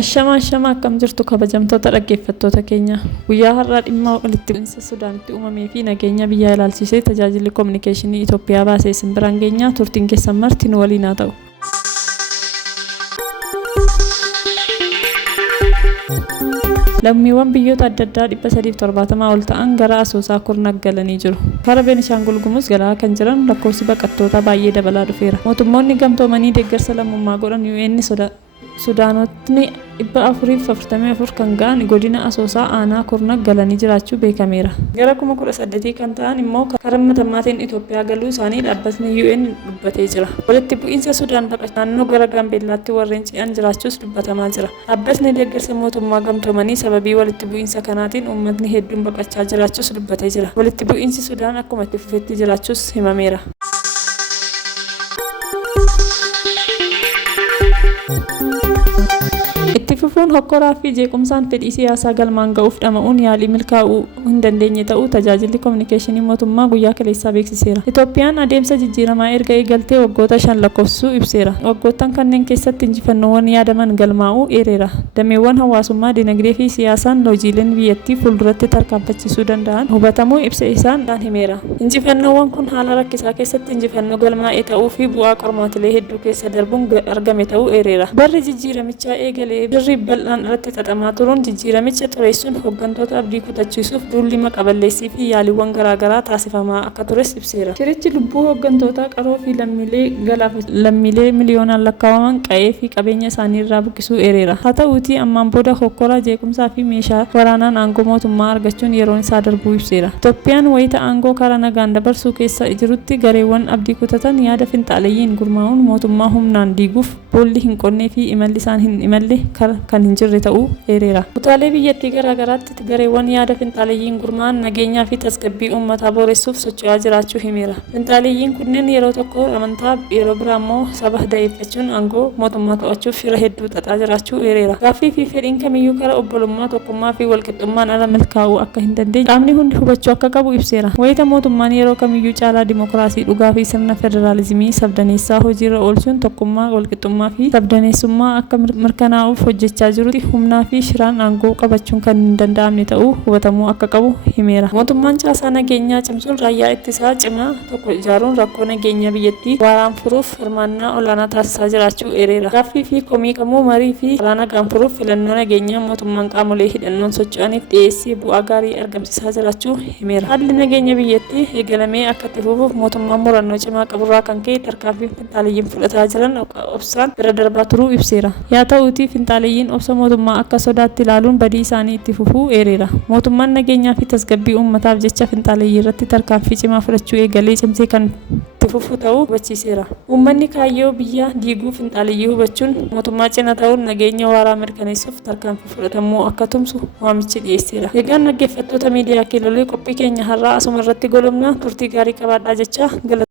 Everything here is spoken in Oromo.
Ashama akkam jirtu kabajamtoota dhaggeeffattoota keenya. Guyyaa har'aa dhimma walitti bu'iinsa Sudaanitti uumamee fi nageenya biyyaa ilaalchisee tajaajilli kominikeeshinii Itoophiyaa baasee isin biraan geenya. Turtiin keessan marti nu waliin haa ta'u. Lammiiwwan biyyoota adda addaa 370 ol ta'an gara Asoosaa Kurnak galanii jiru. Karaa Beenishaangul Gumuz galaa kan jiran lakkoofsi baqattootaa baay'ee dabalaa dhufeera. Mootummoonni gamtoomanii deeggarsa lammummaa godhan UN Sudaanotni 444 kan ga'an godina Asoosaa aanaa Kurnak galanii jiraachuu beekameera. Gara 18,000 kan ta'an immoo karaa mootummaatiin Itoophiyaa galuu isaanii dhaabbatni UN dubbatee jira. Walitti bu'iinsa Sudaan baqattoota naannoo gara Gaambeellaatti warreen ce'an jiraachuus dubbatamaa jira. Dhaabbatni deeggarsa mootummaa gamtoomanii sababii walitti bu'iinsa kanaatiin uummatni hedduun baqachaa jiraachuus dubbatee jira. Walitti bu'iinsi Sudaan akkuma itti fufeetti jiraachuus himameera. Itti fufuun hokkoraa fi jeequmsaan fedhii siyaasaa galmaan ga'uuf dhama'uun yaalii milkaa'uu hin dandeenye ta'uu tajaajilli kominikeeshinii mootummaa guyyaa kaleessaa beeksiseera. Itoophiyaan adeemsa jijjiiramaa erga eegaltee waggoota 5 lakkoofsuu ibseera. Waggoottan kanneen keessatti injifannoowwan yaadaman galmaa'uu eereera. Dameewwan hawaasummaa, dinagdee fi siyaasaan hojiileen biyyattii fuulduratti tarkaanfachiisuu danda'an hubatamuu ibsa isaan himeera. Injifannoowwan kun haala rakkisaa keessatti injifannoo galmaa'ee ta'uu fi bu'aa qormaatilee hedduu keessa darbuun argame ta'uu eereera. Barri jijjiiramichaa eegalee dirri bal'aan irratti xaxamaa turuun jijjiiramicha xureessuun hooggantoota abdii kutachiisuuf duulli maqaballeessii fi yaaliiwwan garaagaraa taasifamaa akka tures ibseera. Shirichi lubbuu hooggantootaa qaroo fi lammiilee miliyoonaan lakkaa'aman qa'ee fi qabeenya isaanii irraa buqqisuu eereera. Haa ta'uutii ammaan booda hokkoraa, jeequmsaa fi meeshaa waraanaan aangoo mootummaa argachuun yeroon isaa darbuu ibseera. Itoophiyaan wayita aangoo karaa nagaan dabarsuu keessa jirutti gareewwan abdii kutatan yaada finxaaleeyyiin gurmaa'uun mootummaa humnaan diiguuf boolli hin qonnee fi imalli isaan hin imalle kan hin jirre ta'uu eereera. Kutaalee biyyattii garaagaraatti gareewwan yaada finxaaleeyyiin gurmaa'an nageenyaa fi tasgabbii uummataa booressuuf socho'aa jiraachuu himeera. Finxaaleeyyiin kunneen yeroo tokko amantaa, yeroo biraa immoo saba daa'effachuun aangoo mootummaa to'achuuf shira hedduu xaxaa jiraachuu eereera. Gaaffii fi fedhiin kamiyyuu karaa obbolummaa, tokkummaa fi walqixxummaan ala milkaa'uu akka hin dandeenye qaamni hundi hubachuu akka qabu ibseera. Wayita mootummaan yeroo kamiyyuu caalaa dimokiraasii dhugaa fi sirna federaalizimii sabdaneessaa hojiirra oolchuun tokkummaa, walqixxummaa fi sabdaneessummaa akka mirkanaa'uuf hojjechaa jirutti humnaa fi shiraan aangoo qabachuun kan hin danda'amne ta'uu hubatamuu akka qabu himeera. Mootummaan caasaa nageenyaa cimsuun raayyaa ittisaa cimaa tokko ijaaruun rakkoo nageenyaa biyyattii waaraan furuuf hirmaannaa olaanaa taasisaa jiraachuu eereera. Gaaffii fi komii kamuu marii fi karaa nagaan furuuf filannoo nageenyaa mootummaan qaamolee hidhannoon socho'aniif dhiyeessii bu'aa gaarii argamsiisaa jiraachuu himeera. Haalli nageenya biyyattii eegalamee akka itti fufuuf mootummaan murannoo cimaa qaburraa kan ka'e tarkaanfii finxaaleeyyiin fudhataa jiran obsaan bira darbaa turuu ibseera. Yaa ta'uutii finxaaleeyyiin obsa mootummaa akka sodaatti ilaaluun badii isaanii itti fufuu eereera. Mootummaan nageenyaa fi tasgabbii uummataaf jecha finxaaleeyyii irratti tarkaanfii cimaa fudhachuu eegalee cimsee kan itti fufu ta'uu hubachiiseera. Uummanni kaayyoo biyya diiguu finxaaleeyyii hubachuun mootummaa cina ta'uun nageenya waaraa mirkaneessuuf tarkaanfii fudhatamuu akka tumsu waamicha dhiyeesseera. Egaan dhaggeeffattoota miidiyaa Kiiloolee qophii keenya har'aa asuma irratti goolabna. Turtii gaarii qabaadhaa jecha